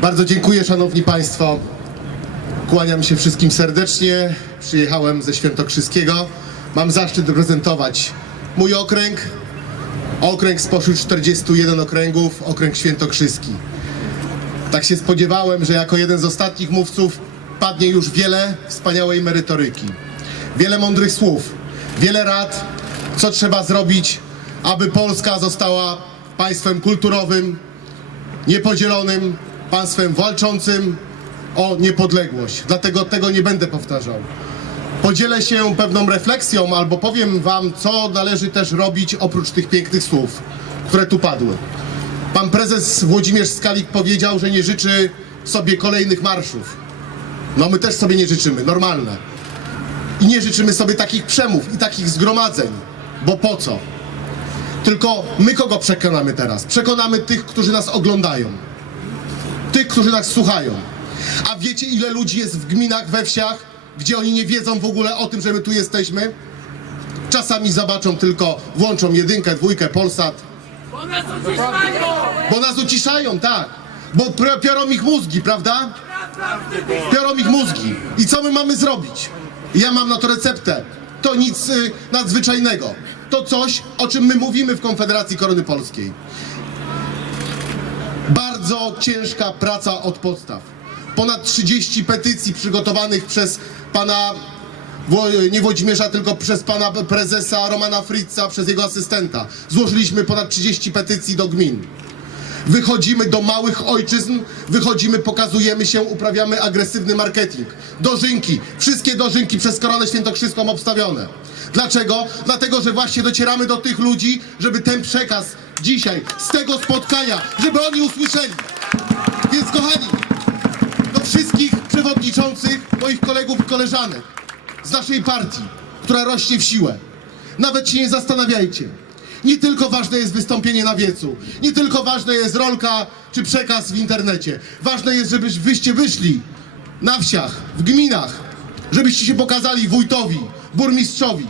Bardzo dziękuję, szanowni państwo. Kłaniam się wszystkim serdecznie. Przyjechałem ze Świętokrzyskiego. Mam zaszczyt reprezentować mój okręg. Okręg spośród 41 okręgów, okręg świętokrzyski. Tak się spodziewałem, że jako jeden z ostatnich mówców padnie już wiele wspaniałej merytoryki. Wiele mądrych słów, wiele rad, co trzeba zrobić, aby Polska została państwem kulturowym, niepodzielonym, państwem walczącym o niepodległość. Dlatego tego nie będę powtarzał. Podzielę się pewną refleksją albo powiem wam, co należy też robić oprócz tych pięknych słów, które tu padły. Pan prezes Włodzimierz Skalik powiedział, że nie życzy sobie kolejnych marszów. No my też sobie nie życzymy, normalne. I nie życzymy sobie takich przemów i takich zgromadzeń, bo po co? Tylko my kogo przekonamy teraz? Przekonamy tych, którzy nas oglądają. Tych, którzy nas słuchają. A wiecie, ile ludzi jest w gminach, we wsiach, gdzie oni nie wiedzą w ogóle o tym, że my tu jesteśmy? Czasami zobaczą tylko, włączą jedynkę, dwójkę, Polsat, Bo nas uciszają! bo nas uciszają, tak. Bo piorą ich mózgi, prawda? Piorą ich mózgi. I co my mamy zrobić? Ja mam na to receptę. To nic y, nadzwyczajnego. To coś, o czym my mówimy w Konfederacji Korony Polskiej. Bardzo ciężka praca od podstaw. Ponad 30 petycji przygotowanych przez pana nie Włodzimierza, tylko przez pana prezesa Romana Fritza, przez jego asystenta. Złożyliśmy ponad 30 petycji do gmin. Wychodzimy do małych ojczyzn, wychodzimy, pokazujemy się, uprawiamy agresywny marketing. Dożynki, wszystkie dożynki przez Koronę Świętokrzyską obstawione. Dlaczego? Dlatego, że właśnie docieramy do tych ludzi, żeby ten przekaz dzisiaj, z tego spotkania, żeby oni usłyszeli. Więc kochani, do wszystkich przewodniczących, moich kolegów i koleżanek z naszej partii, która rośnie w siłę. Nawet się nie zastanawiajcie. Nie tylko ważne jest wystąpienie na wiecu, nie tylko ważna jest rolka czy przekaz w internecie. Ważne jest, żebyście wyszli na wsiach, w gminach, żebyście się pokazali wójtowi, burmistrzowi,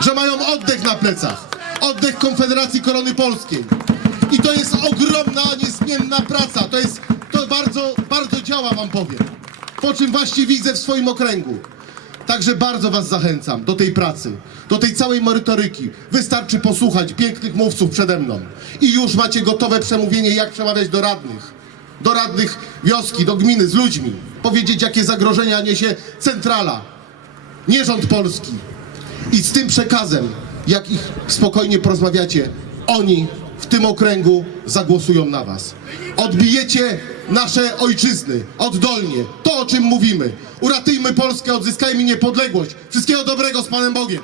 że mają oddech na plecach. Oddech Konfederacji Korony Polskiej. I to jest ogromna, niezmienna praca. To jest, to bardzo, bardzo działa, wam powiem. Po czym właśnie widzę w swoim okręgu. Także bardzo was zachęcam do tej pracy, do tej całej merytoryki. Wystarczy posłuchać pięknych mówców przede mną. I już macie gotowe przemówienie, jak przemawiać do radnych. Do radnych wioski, do gminy, z ludźmi. Powiedzieć, jakie zagrożenia niesie centrala, nie rząd polski. I z tym przekazem, jak ich spokojnie porozmawiacie, oni w tym okręgu zagłosują na was. Odbijecie nasze ojczyzny oddolnie, to o czym mówimy. Uratujmy Polskę, odzyskajmy niepodległość. Wszystkiego dobrego z Panem Bogiem.